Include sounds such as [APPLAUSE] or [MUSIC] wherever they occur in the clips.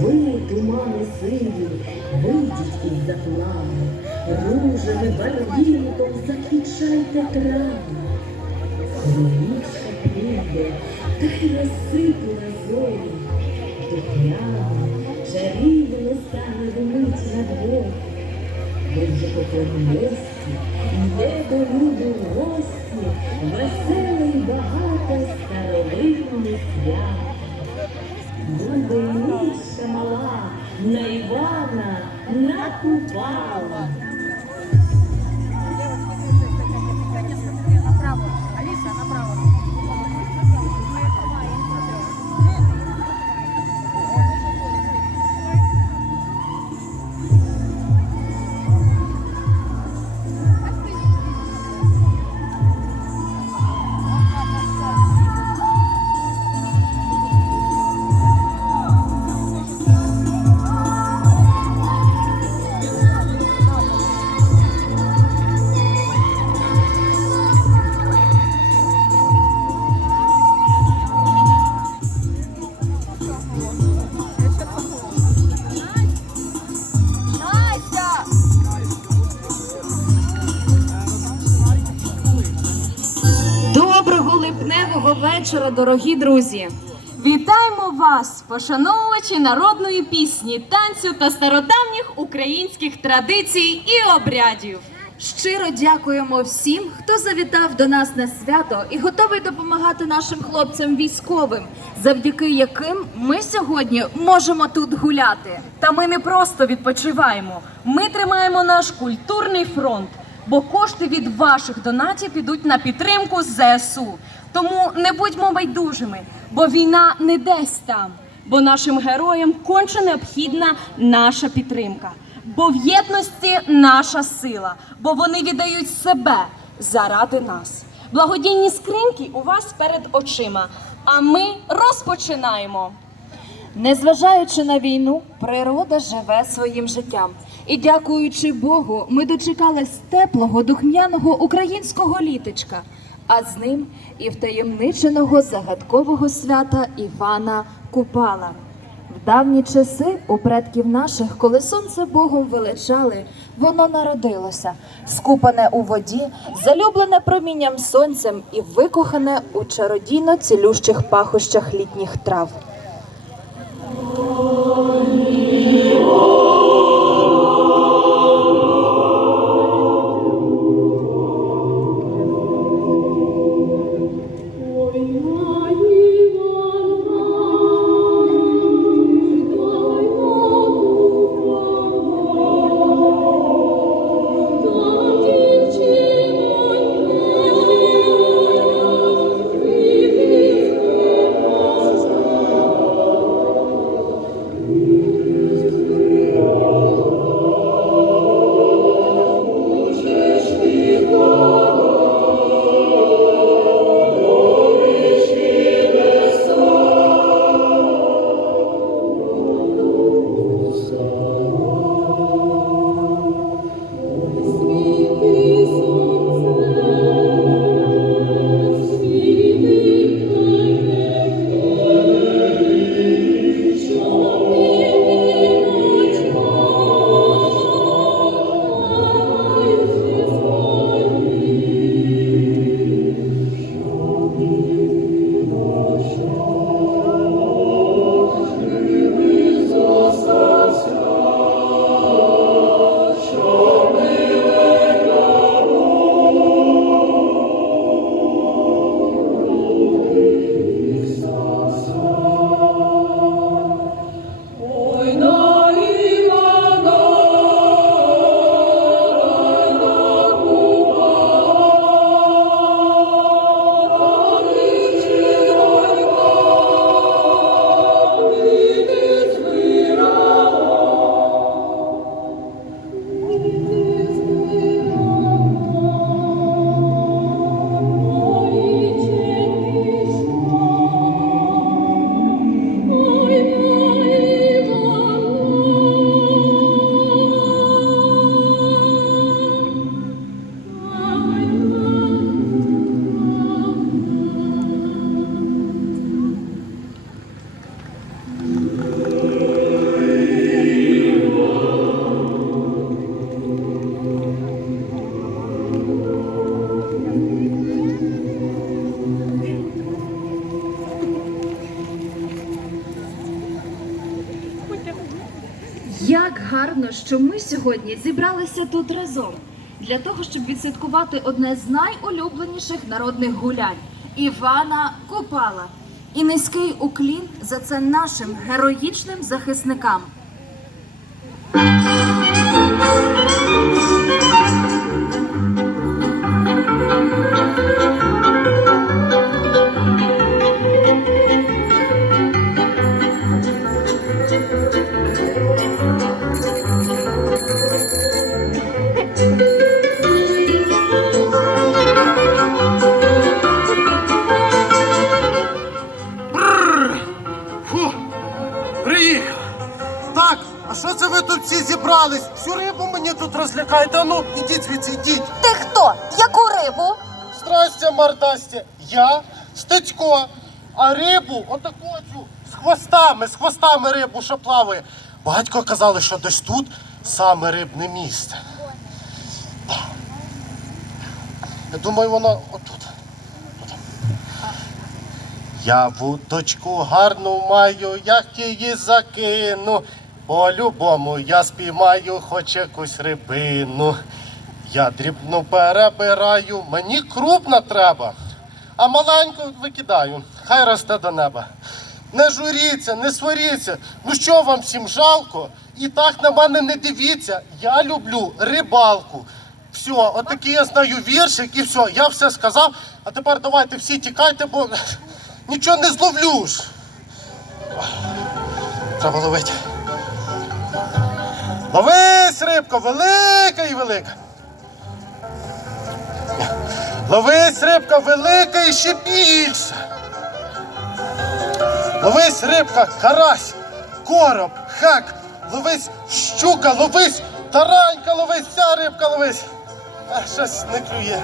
Ви, тумани сиві, вийдіть із заплаву, ружами барвінком заквічайте траву. Нічка прийде, та й розсипала зорі, духляно, чарівно стане вмить на дворі. Ви вже поклонилися, йде до люду гості, веселий багато старовинний свят. Буде нічка мала, на Івана накупала. Липневого вечора, дорогі друзі! Вітаємо вас, пошановувачі народної пісні, танцю та стародавніх українських традицій і обрядів. Щиро дякуємо всім, хто завітав до нас на свято і готовий допомагати нашим хлопцям військовим, завдяки яким ми сьогодні можемо тут гуляти. Та ми не просто відпочиваємо. Ми тримаємо наш культурний фронт бо кошти від ваших донатів підуть на підтримку ЗСУ. Тому не будьмо байдужими, бо війна не десь там, бо нашим героям конче необхідна наша підтримка. Бо в єдності наша сила, бо вони віддають себе заради нас. Благодійні скриньки у вас перед очима. А ми розпочинаємо. Незважаючи на війну, природа живе своїм життям. І дякуючи Богу, ми дочекались теплого, духмяного українського літочка, а з ним і втаємниченого загадкового свята Івана Купала. В давні часи у предків наших, коли сонце Богом величали, воно народилося, скупане у воді, залюблене промінням сонцем і викохане у чародійно цілющих пахощах літніх трав. Як гарно, що ми сьогодні зібралися тут разом для того, щоб відсвяткувати одне з найулюбленіших народних гулянь Івана Купала. І низький уклін за це нашим героїчним захисникам. Мордасті. Я Стецько. А рибу, отаку з хвостами, з хвостами рибу, що плаває. Батько казали, що десь тут саме рибне місце. Я думаю, воно отут. Я вудочку гарну маю, як її закину. По-любому я спіймаю хоч якусь рибину. Я дрібну перебираю, мені крупна треба, а маленьку викидаю. Хай росте до неба. Не журіться, не сваріться. Ну що вам всім жалко? І так на мене не дивіться. Я люблю рибалку. Все, отакий я знаю віршик і все, я все сказав. А тепер давайте всі тікайте, бо нічого не зловлю ж. Треба ловити. Ловись, рибко, велика і велика. Ловись, рибка, велика і ще більша. Ловись, рибка, карась, короб, хак, ловись, щука, ловись, таранька, ловись, вся рибка ловись. А щось не клює.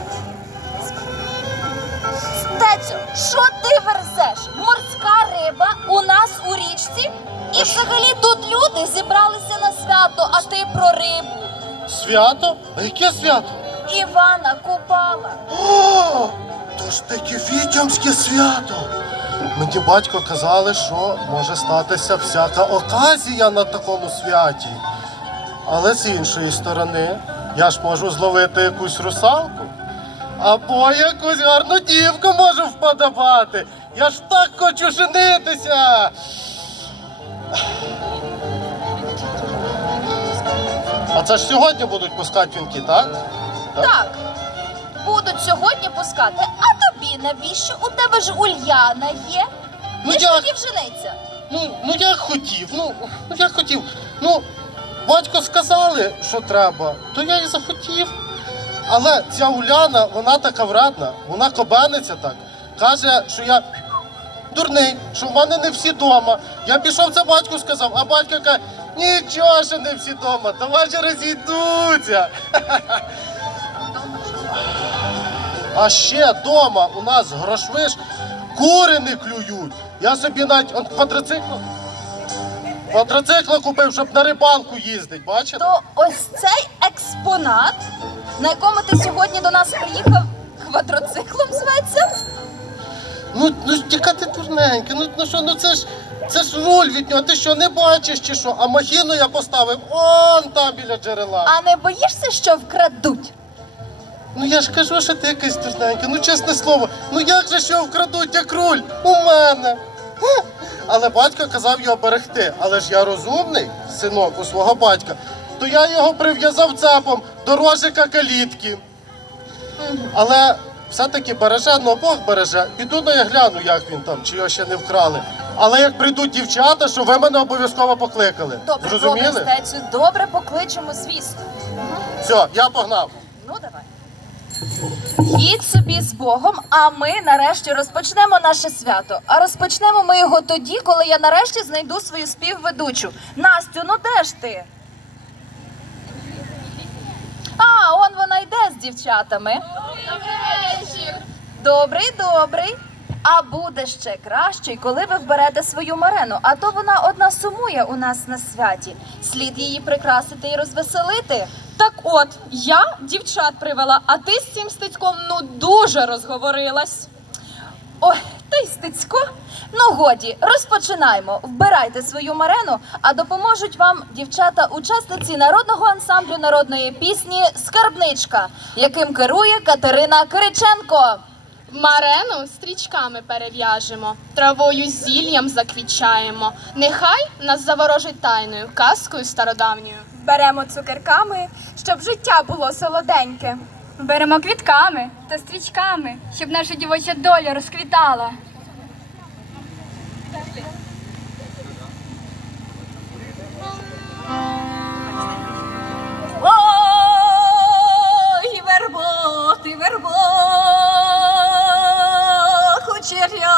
Стецю, що ти верзеш? Морська риба у нас у річці? І взагалі тут люди зібралися на свято, а ти про рибу. Свято? А яке свято? Івана Купала. О, то ж таке відьомське свято. Мені батько казали, що може статися всяка оказія на такому святі. Але з іншої сторони, я ж можу зловити якусь русалку, або якусь гарну дівку можу вподобати. Я ж так хочу женитися. А це ж сьогодні будуть пускати вінки, так? Так, будуть сьогодні пускати. А тобі навіщо? У тебе ж Ульяна є. Ну, Ти ж як? хотів жениться. Ну, ну як хотів, ну, ну як хотів. Ну, батько сказали, що треба, то я і захотів. Але ця Уляна, вона така вредна, вона кобениться так. Каже, що я дурний, що в мене не всі вдома. Я пішов це батьку сказав, а батько каже, нічого, що не всі вдома, давай же розійдуться. [LAUGHS] А ще вдома у нас грошвиш кури не клюють. Я собі навіть он, квадроцикл. Квадроцикл купив, щоб на рибалку їздить, бачите? То ось цей експонат, на якому ти сьогодні до нас приїхав, квадроциклом зветься? Ну, ну яка ти дурненька, ну, ну що, ну це ж це ж руль від нього, ти що не бачиш чи що? А махіну я поставив он там біля джерела. А не боїшся, що вкрадуть? Ну я ж кажу, що ти якась дурненька, ну чесне слово, ну як же що вкрадуть, як руль? У мене. Ха! Але батько казав його берегти. Але ж я розумний, синок у свого батька, то я його прив'язав цепом до рожика калітки. Але все-таки береже, ну Бог береже. Піду ну я гляну, як він там, чи його ще не вкрали. Але як прийдуть дівчата, що ви мене обов'язково покликали. Добре, Зрозуміли? добре, добре покличемо, звісно. Все, я погнав. Ну, давай. Їдь собі з Богом, а ми нарешті розпочнемо наше свято. А розпочнемо ми його тоді, коли я нарешті знайду свою співведучу. Настю, ну де ж ти? А, он вона йде з дівчатами. Добрий, добрий. А буде ще краще, коли ви вберете свою Марену, а то вона одна сумує у нас на святі. Слід її прикрасити і розвеселити. Так от, я дівчат привела, а ти з цим стецьком ну дуже розговорилась. Ой, та й стецько. Ну годі, розпочинаємо. Вбирайте свою марену, а допоможуть вам дівчата-учасниці народного ансамблю народної пісні Скарбничка, яким керує Катерина Кириченко. Марену стрічками перев'яжемо, травою зіллям заквічаємо. Нехай нас заворожить тайною, казкою стародавньою. Беремо цукерками, щоб життя було солоденьке. Беремо квітками та стрічками, щоб наша дівоча доля розквітала. Ой, верботи, вербо, кучеря.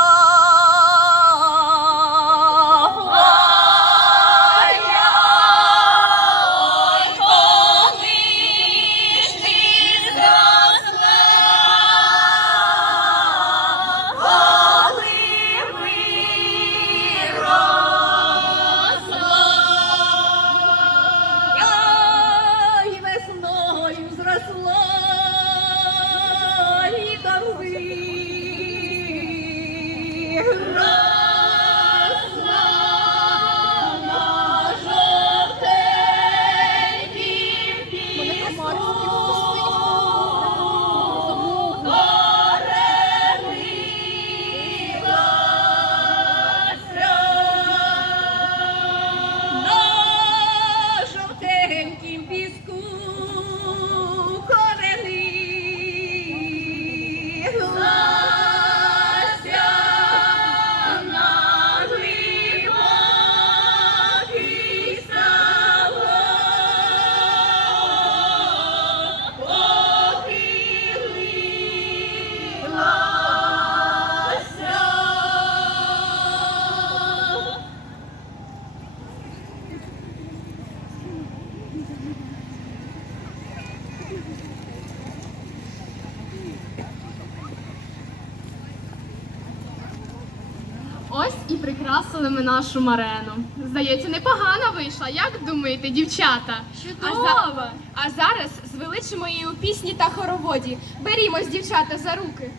І прикрасили ми нашу марену. Здається, непогано вийшла. Як думаєте, дівчата? Чудово! А, зараз звеличимо її у пісні та хороводі. Берімось, дівчата, за руки.